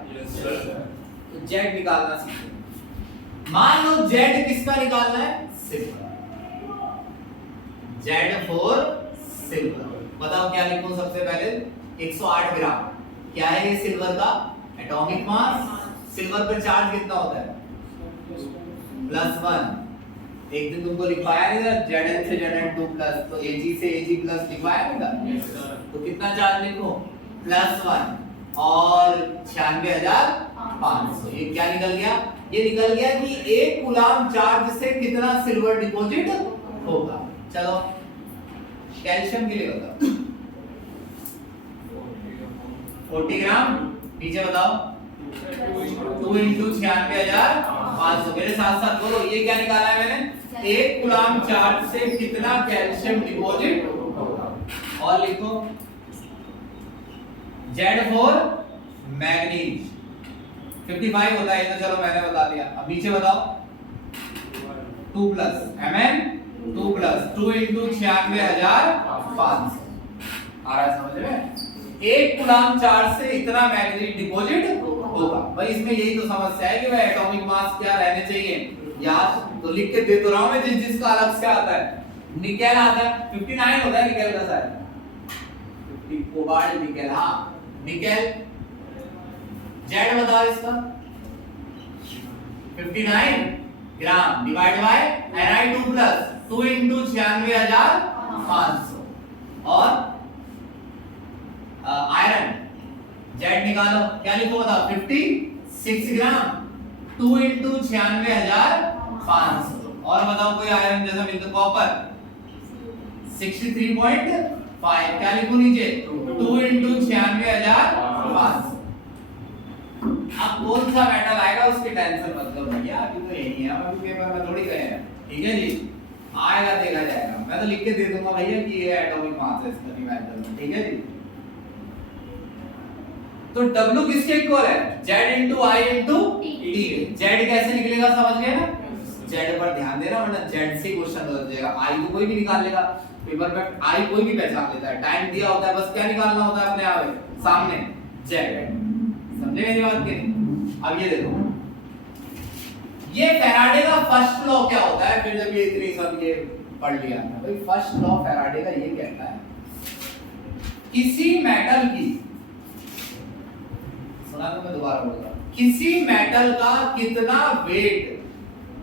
तो Z निकालना सीखो। मान लो Z किसका निकालना है? सिल्वर। Z for silver. बताओ क्या लिखूं सबसे पहले? 108 ग्राम। क्या है ये सिल्वर का एटॉमिक मास? सिल्वर पे चार्ज कितना होता है? +1। एक दिन तुमको लिखवाया नहीं था Zn से Zn2 प्लस, तो Ag से Ag प्लस लिखवाया नहीं था? तो कितना चार्ज लिखो? +1 और 96,500। ये क्या निकल गया? ये निकल गया कि 1 कूलाम चार्ज से कितना सिल्वर डिपॉजिट होगा। चलो कैल्शियम के लिए बताओ। 40 ग्राम। नीचे बताओ 2 इंटू 96,500। मेरे साथ साथ बोलो, ये क्या निकाला है मैंने? 1 कूलाम चार्ज से कितना कैल्शियम डिपॉजिट होगा। और लिखो Z फॉर मैग्नीज। 55 होता है, तो चलो मैंने बता दिया। अब नीचे बताओ 2 प्लस Mn 2 प्लस 2 इंटू 96,500। आ रहा है समझ में? 1 कूलाम चार्ज से इतना मैग्नीज डिपॉजिट होगा। भाई इसमें यही तो समस्या है कि भाई एटॉमिक मास क्या रहने चाहिए याद, तो लिख के दे तो रहा हूं मैं जिसका अलग से आता है। निकेल आता है 59 होता है निकेल का शायद, 50 कोबाल्ट निकेल। हाँ निकेल। Z बताओ इसका 59 gram divide by Ni2 plus 2 into 96,500। और आयरन Z निकालो, क्या लिखो बताओ? 56 ग्राम 2 इंटू 96,500। और बताओ कोई आयरन जैसा मिलता? कॉपर 63.5। क्या लिखो नीचे? 2 इंटू 96,500। अब कौन सा मेटल आएगा उसकी टेंशन मत लो भैया, अभी तो यही है, हम पेपर में थोड़ी गए हैं। ठीक है जी, आएगा देखा जाएगा। मैं तो लिख के दे दूंगा भैया कि ये एटॉमिक मास है इसका मेटल में। ठीक है जी। तो W किसके इक्वल है? Z into I into T। Z कैसे निकलेगा समझ गए ना? Z पर ध्यान देना वरना Z से क्वेश्चन बदल जाएगा। I तो कोई भी निकाल लेगा पेपर में, I कोई भी पहचान लेता है। टाइम दिया होता है, बस क्या निकालना होता है अपने आप सामने Z। समझे मेरी बात की नहीं? अब ये देखो, ये फैराडे का फर्स्ट लॉ क्या होता है? फिर जब ये इतनी सब ये पढ़ लिया ना भाई, फर्स्ट लॉ फैराडे का ये कहता है किसी मेटल की, सुना तो मैं दोबारा बोल रहा हूं, किसी मेटल का कितना वेट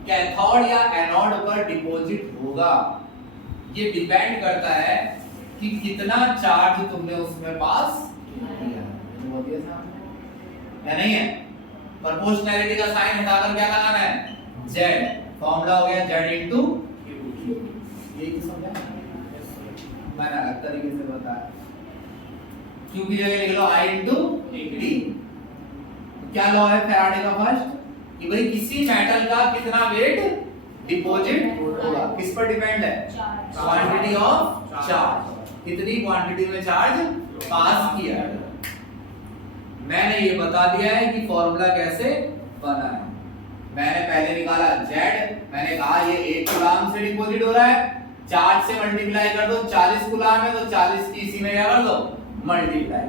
कैथोड या एनोड पर डिपॉजिट होगा, ये डिपेंड करता है कि कितना चार्ज तुमने उसमें पास किया है। या नहीं है? प्रोपोर्शनैलिटी का साइन हटाकर क्या लगाना है? Z। फॉर्मूला हो गया Z इनटू Q। ये की समझा? मैंने अलग तरीके से बताया। Q की जगह लिख लो I इनटू T। क्या लॉ है फैराडे का फर्स्ट? कि भाई किसी मेटल का कितना वेट डिपॉजिट होगा, किस पर डिपेंड है? Quantity of charge. कितनी क्वांटिटी में चार्ज पास किया है। मैंने ये बता दिया है कि फॉर्मूला कैसे बना है। मैंने पहले निकाला Z, मैंने कहा ये 1 कूलाम से डिपॉजिट हो रहा है, चार्ज से मल्टीप्लाई कर दो, 40 कूलाम है तो 40 की इसी में क्या कर दो? मल्टीप्लाई।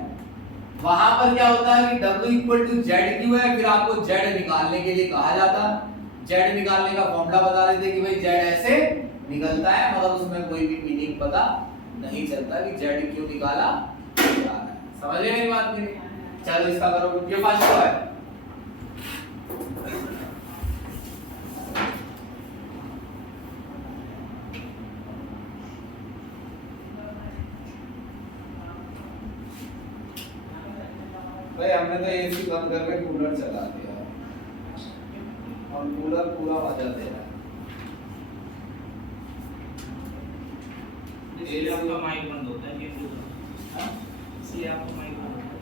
वहां पर क्या होता है कि W equal to Z Q है, फिर आपको जेड निकालने के लिए कहा जाता। जेड निकालने का फॉर्मूला बता देते कि भाई जेड ऐसे निकलता है, मगर उसमें कोई भी मीनिंग पता नहीं चलता कि जेड क्यों निकाला जा रहा है। समझ गए मेरी बात नहीं? चलो इसका करो, ये फर्स्ट है। भाई हमने तो एसी बंद करके कूलर चला दिया और कूलर पूरा मजा दे रहा है। इसलिए आपका माइक बंद होता है, ये पूरा इसलिए आपका माइक बंद होता है।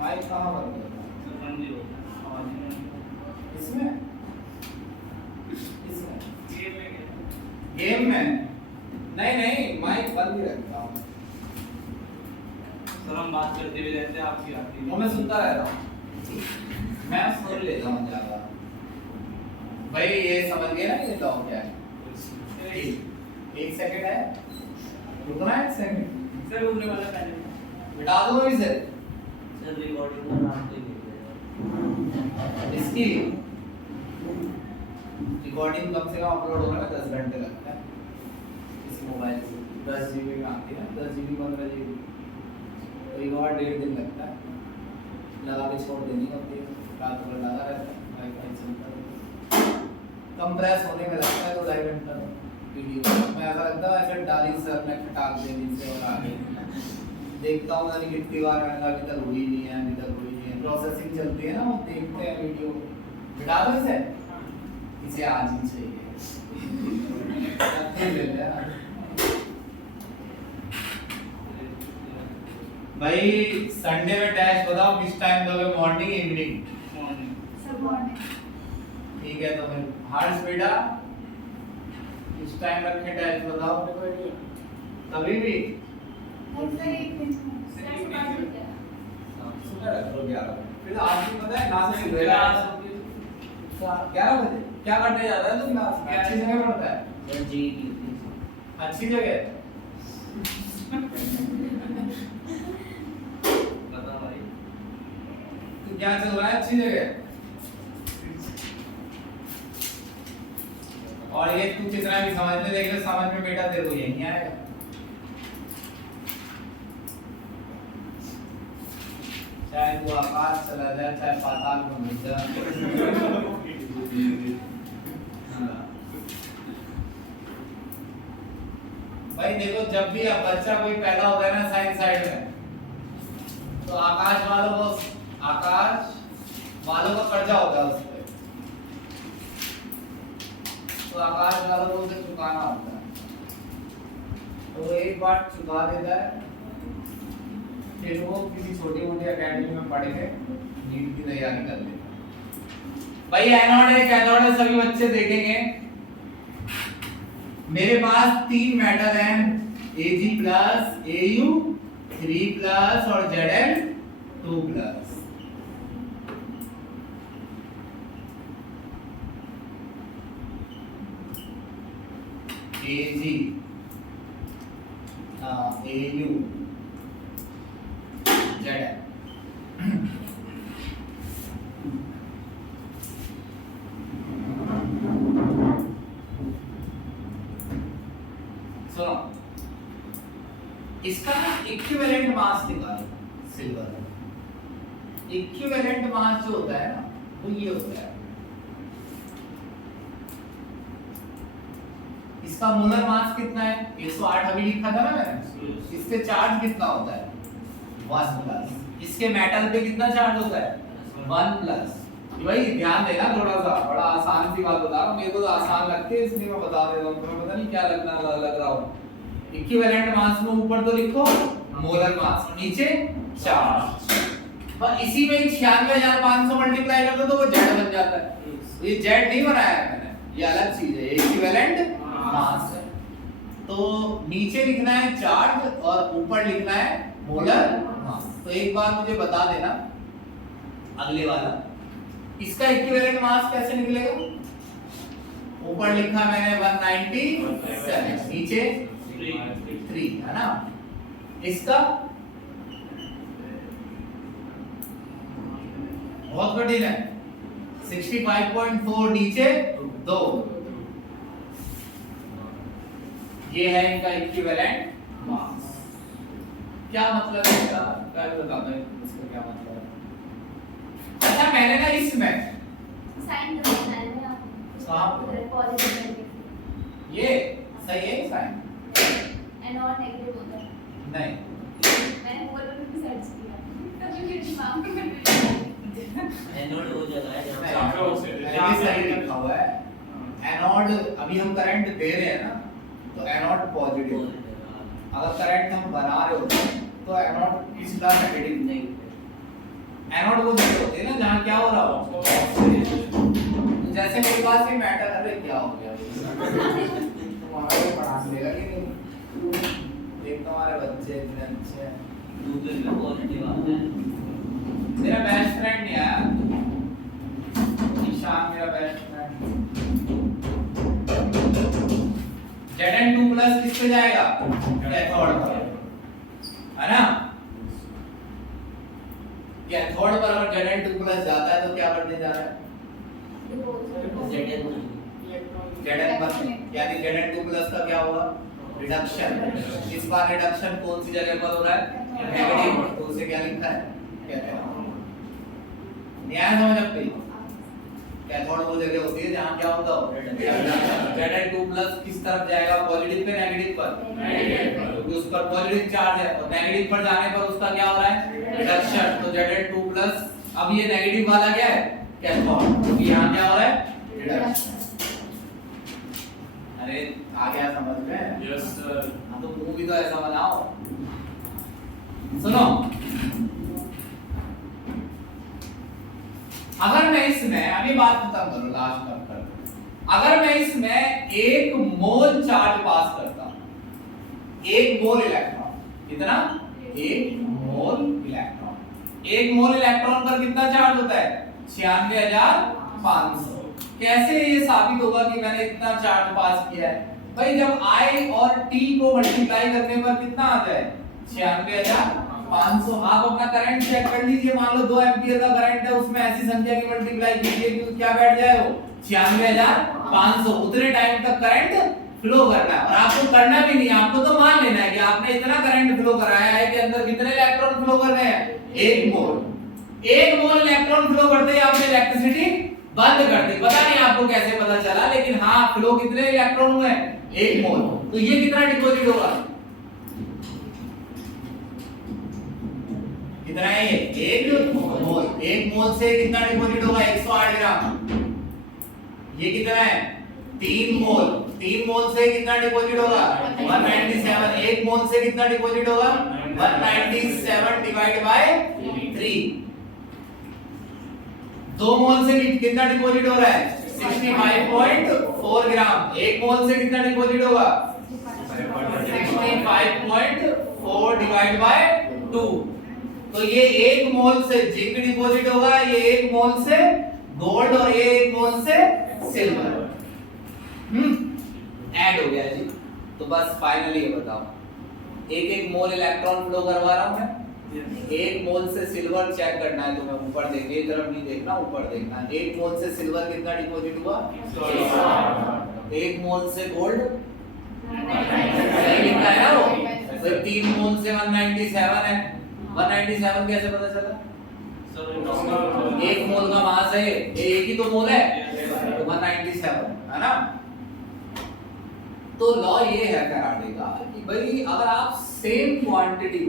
माइक कहाँ बंद होता है? सर बंद ही होता है, आवाज नहीं आती। इसमें इसमें गेम में गया। गेम में नहीं माइक बंद ही रखता हूँ। सर हम बात करते हुए रहते हैं, आपकी आती है। वो मैं सुनता रहता हूँ, मैं सुन लेता हूँ ज्यादा। भाई ये समझ गए ना ये लॉ क्या है? एक सेकंड है, रुकना है एक सेकंड। सर उड़ने वाला पहले बिठा दो अभी से सर रिकॉर्डिंग का नाम दे दीजिए। इसकी रिकॉर्डिंग कम से कम अपलोड होने में 10 घंटे लगता है इस मोबाइल से। 10 GB में आती है, 10 GB 15 GB, तो एक और 1.5 दिन लगता है। लगा के छोड़ देनी होती है, रात भर लगा रहता है, वाईफाई चलता है। कंप्रेस होने में लगता है 2-2.5 घंटा वीडियो में। ऐसा लगता है ऐसे डाली सर में खटाक देने से और आगे देखता हूँ ना कितनी बार मैंने अभी तक हुई नहीं है, अभी तक हुई नहीं है। प्रोसेसिंग चलती है ना, वो देखते हैं वीडियो। बिठा दो इसे, इसे आज ही चाहिए। ले ले यार। भाई संडे में टेस्ट बताओ किस टाइम दोगे, मॉर्निंग इवनिंग? मॉर्निंग। सब मॉर्निंग। ठीक है, तो फिर हार्ट्स बेटा किस टाइम रखे टेस्ट बताओ। कभी भी सर एक दिन सर सुबह से क्या? सुबह रख लो 11 बजे। फिर आज भी पता है क्लास में क्लास 11 बजे क्या करने जा रहा है तू क्लास में? अच्छी जगह पढ़ता है? सर जी की थी। अच्छी जगह पता भाई। तो क्या चल रहा है अच्छी जगह? और ये तू कितना भी समझ में देख ले, समझ में बेटा तेरे को यही आएगा। चाहे तू आकाश चला जाए, चाहे पाताल में घुस जाए। भाई देखो, जब भी अब बच्चा कोई पैदा होता है ना साइंस साइड में, तो आकाश वालों का कर्जा होता है उस पे, तो आकाश वालों को उसे चुकाना होता है। तो वो एक बार चुका देता है, फिर वो किसी छोटी मोटी एकेडमी में पढ़ के नीट की तैयारी कर लेता है। भाई एनोड है कैथोड है सभी बच्चे देखेंगे। मेरे पास 3 मेटल हैं, Ag प्लस, Au 3 प्लस और Zl 2 plus. Ag Au Zl। सुनो, इसका इक्विवेलेंट मास निकालो। सिल्वर इक्विवेलेंट मास जो होता है ना, वो ये होता है। इसका मोलर मास कितना है? 108 अभी लिखा था ना मैंने। इससे चार्ज कितना होता है? 1 प्लस। इसके मेटल पे कितना चार्ज होता है? 1 प्लस। भाई ध्यान देना थोड़ा सा, बड़ा आसान सी बात बता रहा हूँ, मेरे को तो आसान लगती है इसलिए मैं बता दे रहा हूँ, तुम्हें पता नहीं क्या लग रहा हो। इक्विवेलेंट मास में ऊपर तो लिखो मोलर मास, नीचे चार्ज। बस इसी में 96,500 मल्टीप्लाई कर दो तो वो जेड बन जाता है। ये जेड नहीं बनाया है मैंने, ये अलग चीज है, इक्विवेलेंट मास है। तो नीचे लिखना है चार्ज और ऊपर लिखना है मोलर मास। तो एक बार मुझे बता देना अगले वाला, इसका इक्विवेलेंट मास कैसे निकलेगा? ऊपर लिखा मैंने 197, नीचे 3 है ना। इसका बहुत कठिन है। 65.4 नीचे 2, ये है इनका इक्विवेलेंट मास। क्या मतलब है इसका? क्या बताता है इसका क्या मतलब है? अच्छा मैंने ना इसमें साइन तो बनाना है आप। कहाँ पे? Positive negative. ये सही है साइन? एंड और नेगेटिव होता है। नहीं, मैंने गूगल पर भी सर्च किया तभी मेरे दिमाग में कंफ्यूजन एनोड वो जगह है जहाँ ये सही लिखा हुआ है। एनोड अभी हम करंट दे रहे हैं ना, तो एनोड पॉजिटिव, अगर करंट हम बना रहे होते तो एनोड पिछला नेगेटिव नहीं। एनोड वो जगह होती है ना जहाँ क्या हो रहा हो, तो जैसे मेरे पास ये मैटर, अरे क्या हो गया तुम्हारा को पढ़ा देगा कि नहीं? एक तुम्हारे बच्चे इतने अच्छे हैं। गूगल पे पॉजिटिव आता है। मेरा बेस्ट फ्रेंड नहीं आया, ईशान मेरा बेस्ट फ्रेंड। Zn2 प्लस किस पे जाएगा? कैथोड पर, है ना? कैथोड पर अगर Zn2 प्लस जाता है तो क्या बनने जा रहा है? Zn Zn पर, यानी Zn2 प्लस का क्या होगा? रिडक्शन। इस बार रिडक्शन कौन सी जगह पर हो रहा है? नेगेटिव। तो उसे क्या लिखा है? कैथोड। न्याय समझ अब गई? कैथोड वो जगह होती है जहां क्या होता हो, Zn2 प्लस किस तरफ जाएगा? पॉजिटिव पे नेगेटिव पर? नेगेटिव पर। क्योंकि उस पर पॉजिटिव चार्ज है और नेगेटिव पर जाने पर उसका क्या हो रहा है? रिडक्शन। तो Zn2 प्लस, अब ये नेगेटिव वाला क्या है? कैथोड। क्योंकि यहां क्या हो रहा है? रिडक्शन। अरे आ गया समझ में? Yes sir. हाँ तो मुंह भी तो ऐसा बनाओ। सुनो, अगर मैं इसमें, अभी बात खत्म करो, लास्ट तक कर, अगर मैं इसमें 1 मोल चार्ज पास करता हूं, 1 मोल इलेक्ट्रॉन, कितना? 1 मोल इलेक्ट्रॉन। 1 मोल इलेक्ट्रॉन पर कितना चार्ज होता है? 96,500। कैसे ये साबित होगा कि मैंने इतना चार्ज पास किया है? भाई जब I और T को मल्टीप्लाई करने पर कितना आता है? 96,500। आप अपना करंट चेक कर लीजिए, मान लो 2 एम्पीयर का करंट है, उसमें ऐसी संख्या की मल्टीप्लाई कीजिए कि क्या बैठ जाए वो 96,500। उतने टाइम तक करंट फ्लो करना है, और आपको करना भी नहीं, आपको तो मान लेना है कि आपने इतना करंट फ्लो कराया है कि अंदर कितने इलेक्ट्रॉन फ्लो कर रहे हैं? 1 मोल। 1 मोल इलेक्ट्रॉन फ्लो करते ही आपने इलेक्ट्रिसिटी बंद कर दी। पता नहीं आपको कैसे पता चला, लेकिन हाँ फ्लो कितने इलेक्ट्रॉन हुए? 1 मोल। तो ये कितना डिपॉजिट होगा? कितना है ये? 1 मोल। 1 मोल से कितना डिपॉजिट होगा? 108 ग्राम। ये कितना है? 3 मोल। 3 मोल से कितना डिपॉजिट होगा? 197। 1 मोल से कितना डिपॉजिट होगा? 197 डिवाइड बाय 3। 2 मोल से कितना डिपॉजिट हो रहा है? 65.4 ग्राम। 1 मोल से कितना डिपॉजिट होगा? 65.4 डिवाइड बाय 2। तो ये 1 मोल से जिंक डिपॉजिट होगा, ये 1 मोल से गोल्ड, और ये 1 मोल से सिल्वर। ऐड हो गया जी। तो बस फाइनली ये बताओ, 1 मोल इलेक्ट्रॉन फ्लो करवा रहा हूं मैं। 1 मोल से सिल्वर चेक करना है, तो मैं ऊपर देखना, ये तरफ नहीं देखना, ऊपर देखना। 1 मोल से सिल्वर कितना डिपॉजिट हुआ? 1 मोल से गोल्ड सही लिखा है ना वो? तो 3 मोल से 197 है। 197 कैसे पता चला? 1 मोल का मास है, ये एक ही तो मोल है, तो 197 है ना? तो लॉ ये है फैराडे का कि भाई अगर आप सेम क्वांटिटी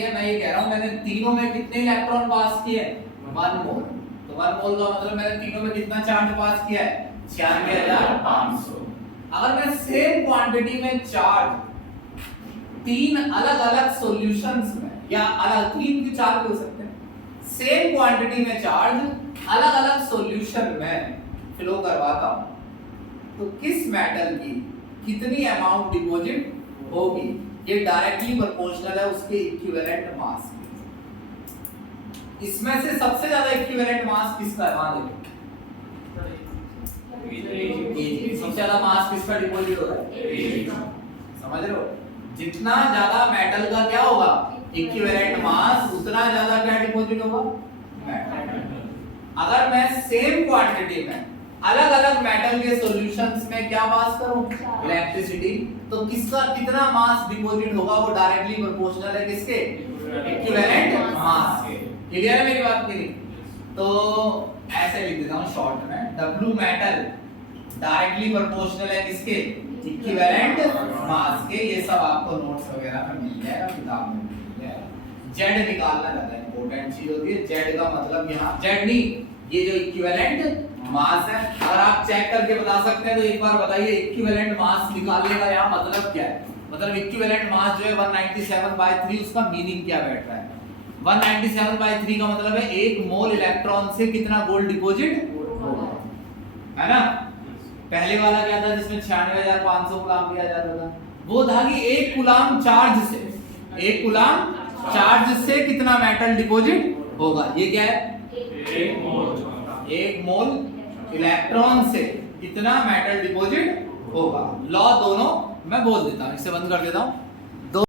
है, मैं ये कह रहा हूं मैंने तीनों में कितने इलेक्ट्रॉन पास किए? 1 मोल। तो 1 मोल का मतलब मैंने तीनों में कितना चार्ज पास किया है? 96,500। अगर मैं सेम क्वांटिटी में चार्ज 3 अलग-अलग सॉल्यूशंस में, या अलग 3 के 4 भी हो सकते हैं, सेम क्वांटिटी में चार्ज अलग-अलग सॉल्यूशन में फ्लो करवाता हूं, तो किस मेटल की कितनी अमाउंट डिपॉजिट होगी? ये डायरेक्टली प्रोपोर्शनल है उसके इक्विवेलेंट मास के। इसमें से सबसे ज्यादा इक्विवेलेंट मास किसका है? मान लो सबसे ज्यादा मास किसका डिपॉजिट हो रहा है? समझ रहे हो? जितना ज्यादा मेटल का क्या होगा? इक्विवेलेंट मास उतना ज्यादा क्या डिपॉजिट होगा, मेटल। अगर मैं सेम क्वांटिटी में अलग अलग मेटल के सॉल्यूशंस में क्या पास करूं, इलेक्ट्रिसिटी, तो किसका कितना मास डिपॉजिट होगा वो डायरेक्टली प्रोपोर्शनल है किसके, इक्विवेलेंट मास के। क्लियर है मेरी बात की नहीं? तो ऐसे लिख देता हूं शॉर्ट में, W मेटल डायरेक्टली प्रोपोर्शनल है किसके, इक्विवेलेंट मास के। ये सब आपको नोट्स वगैरह में मिल जाएगा, किताब में मिल जाएगा। Z निकालना ज्यादा इंपॉर्टेंट चीज होती है। Z का मतलब यहाँ Z नहीं, ये जो इक्विवेलेंट मास है, अगर आप चेक करके बता सकते हैं तो एक बार बताइए इक्विवेलेंट मास निकालने का यहाँ मतलब क्या है। मतलब इक्विवेलेंट मास जो है 197/3, उसका मीनिंग क्या बैठ रहा है। 197/3 का मतलब है एक मोल इलेक्ट्रॉन से कितना गोल्ड डिपॉजिट होगा, है ना। पहले वाला क्या था जिसमें 96,500 कूलाम दिया जाता था, वो था कि एक कूलाम चार्ज से, एक कूलाम चार्ज से कितना मेटल डिपॉजिट होगा। ये क्या है, एक मोल इलेक्ट्रॉन से कितना मेटल डिपॉजिट होगा। लॉ दोनों मैं बोल देता हूं, इसे बंद कर देता हूं।